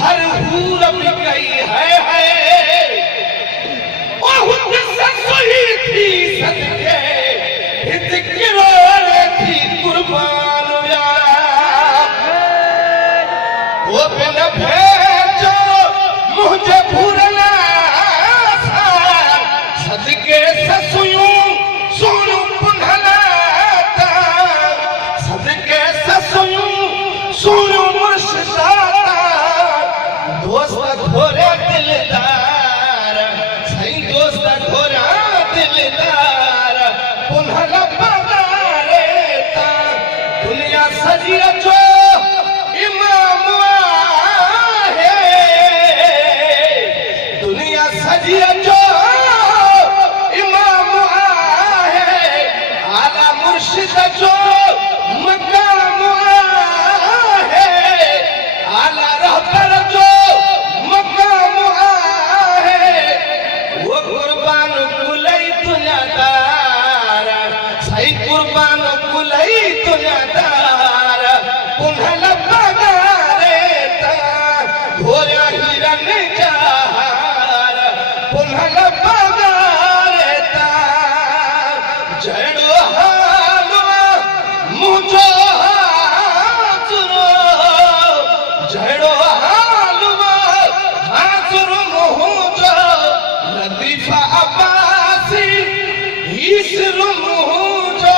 हर हूर गई है बहुत सही थी सदके हित किरोड़ थी कुर्बान वो बिन भेजो मुझे भूलना सदके ससुयूं सोनू पुनहलाता सदके ससुयूं सोनू मुर्शिदाता दोस्त घोरे दिलदार सही दोस्त घोरा दिलदार पुनहला पगारे ता दुनिया सजिया जो इमाम आहे दुनिया सजिया जो इमाम आहे आला मुर्शिद जो मकाम आहे आला रहबर जो मकाम आहे वो कुर्बान कुलई दुनियादार सही कुर्बान कुलई दुनियादार पुनहला पगारे ता घोरा हिरन जहार पुनहला पगारे ता जड़ो हालवा मुझो हाजुरो जड़ो हालवा हाजुरो मुझो लतीफा अब्बासी इसरो मुझो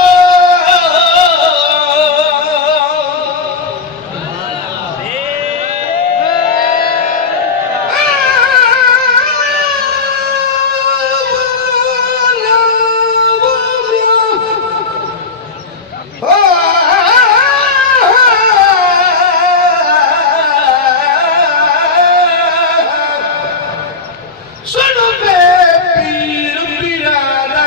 सुनो बे पीर पिराना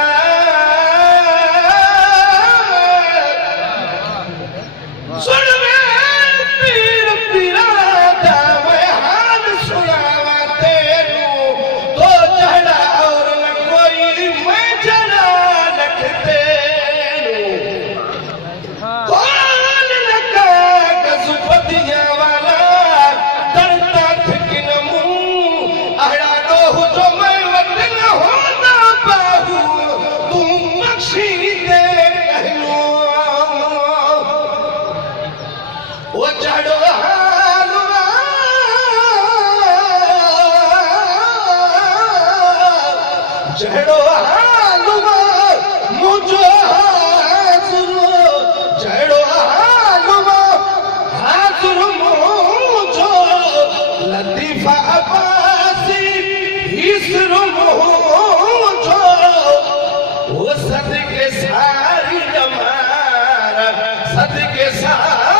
सुनो बे पीर पिराना मैं हाल सुनावा तेरू तो चढ़ा और न कोई मैं चढ़ा रखते कौन लगा गजुपतिया वाला डरता थिक न मुंह अड़ा जो मैं वतन होना पाहू तू बख्शी दे कहलो वो चढ़ो हालवा चढ़ो हालवा मुझो हाजुरो चढ़ो हालवा हाजुरो मुझो लतीफा अब्बासी इसरो मुझो वो सदके सारी जमारा सदके सारी